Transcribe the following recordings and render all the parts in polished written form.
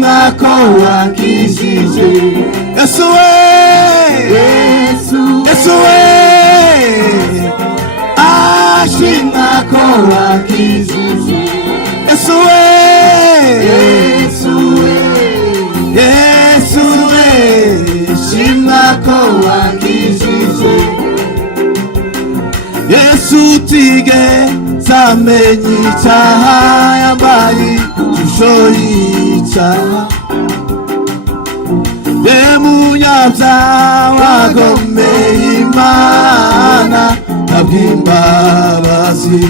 shimwa ko wankijije. Yesu we, Yesu we, shimwa ko wankijije. Yesu we, Yesu we, shimwa ko wankijije. Yesu tigeze amenya icyaha, yambaye ishusho y'icyaha. Ye munyabyaha wagomeye Imana, mpambwa imbabazi.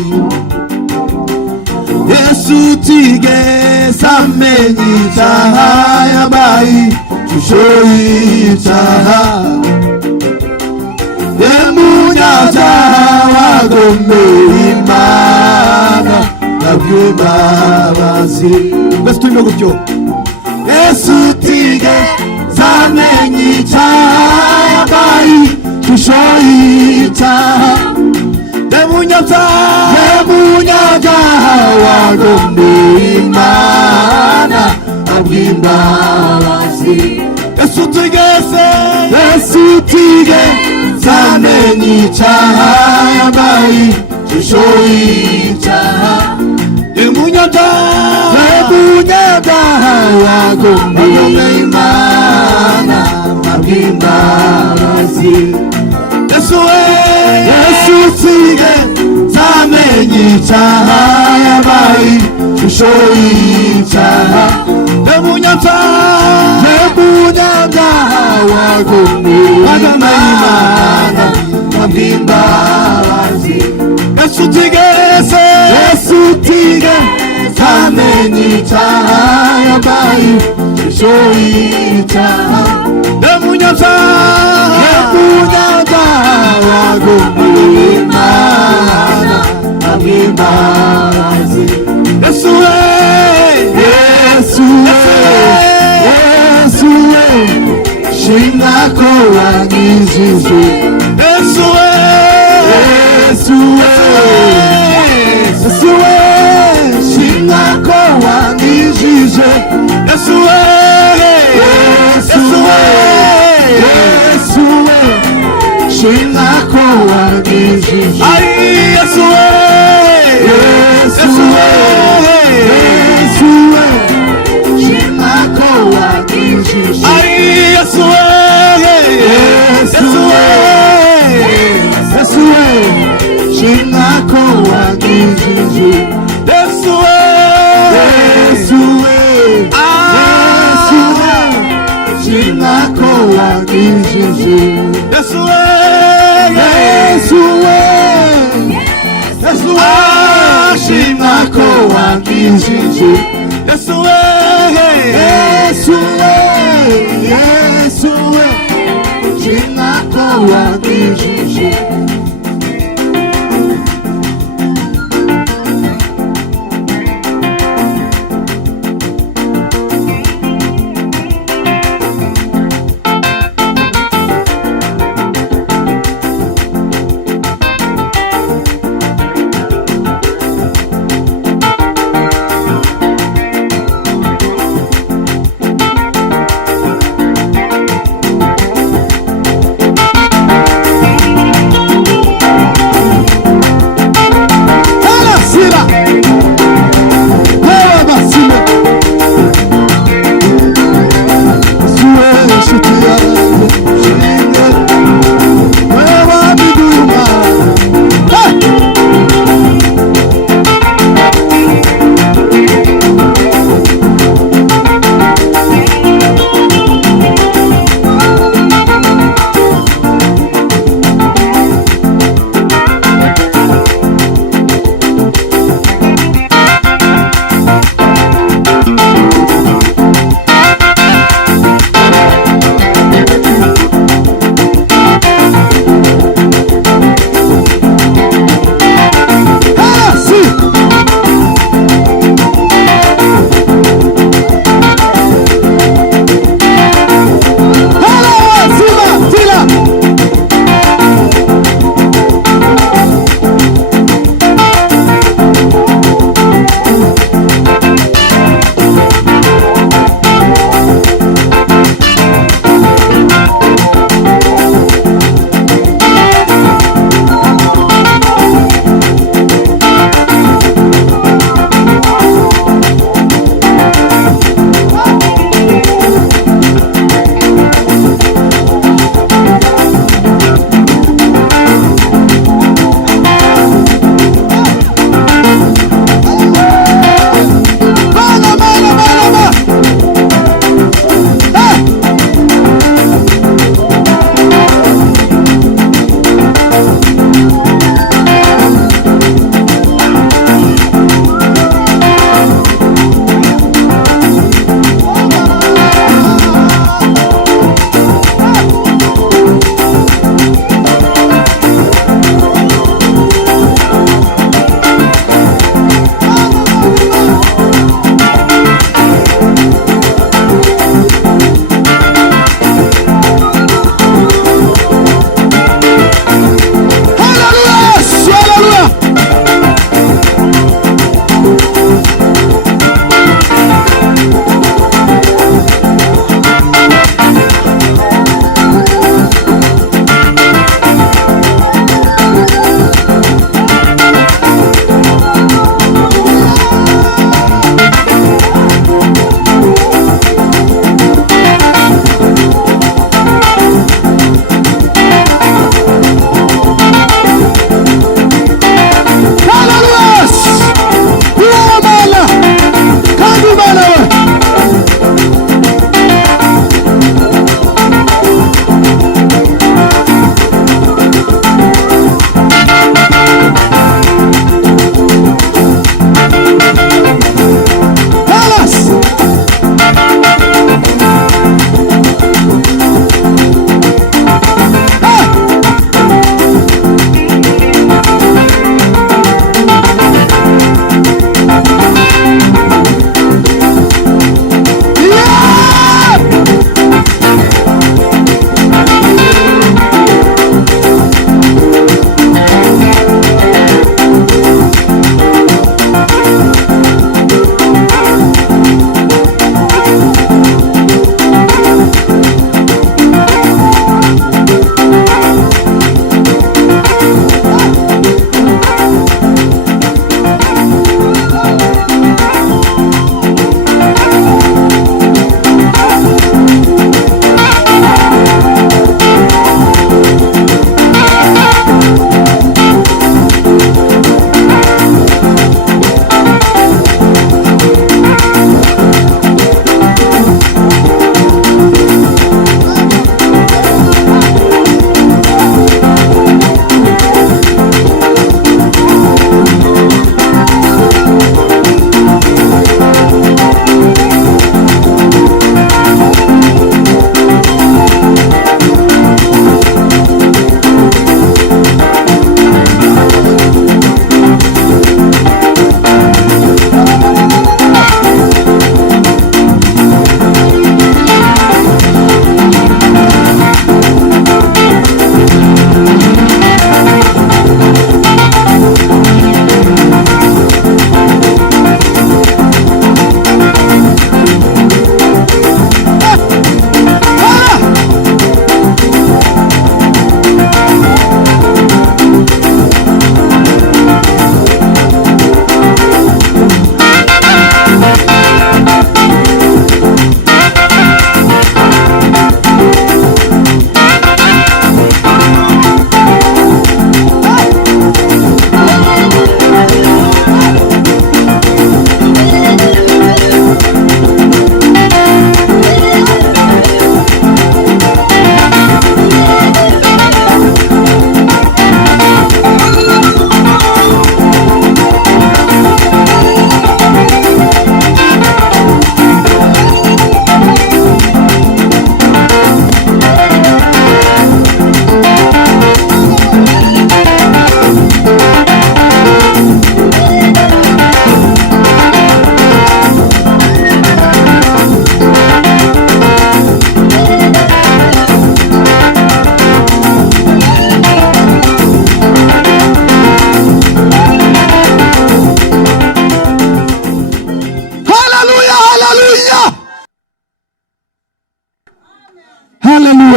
Yesu tigeze amenya icyaha, yambaye ishusho y'icyaha. Ye munyabyaha wagomeye Imana, mpambwa imbabazi. Mbese turimo gutyo. Yesu tigeze amenya icyaha, yambaye ishusho y'icyaha. Ye munyabyaha wagomeye Imana, mpambwa imbabazi. Yesu tigeze amenya icyaha, yambaye ishusho y'icyaha. Ye munyabyaha wagomeye Imana, mpambwa imbabazi. Yesu we, Yesu tigeze amenya icyaha, yambaye ishusho y'icyaha. Ye munyabyaha wagomeye Imana, mpambwa imbabazi. Yesu tigeze amenya icyaha, yambaye ishusho y'icyaha. Ye munyabyaha wagomeye Imana, mpambwa imbabazi. Yesu we, Yesu we, shimwa ko wankijije. Yesu we, shimwa ko wankijije. Yesu we, shimwa ko wankijije. Ay, Yesu we, shimwa ko wankijije. Ay, Yesu we, shimwa ko wankijije. Yesu we, shimwa ko wankijije. Yesu we, shimwa ko wankijije. Yesu we, shimwa ko wankijije.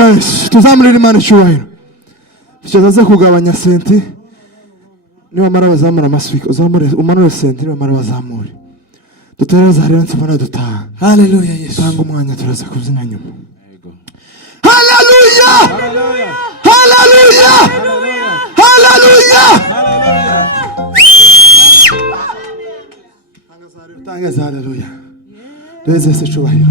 rya Yesu. Tuzamurire Imana icyubahiro. Tuzaze kugabanya senti. Niba mara bazamura amaswika, umanure senti niba mara bazamure. Dutereza hariya nsubona dutaha. Hallelujah Yesu. Tanga umwanya turaza kubyina nyuma. Hallelujah! Hallelujah! Hallelujah! Tangaza hallelujah. Duheze se cyubahiro.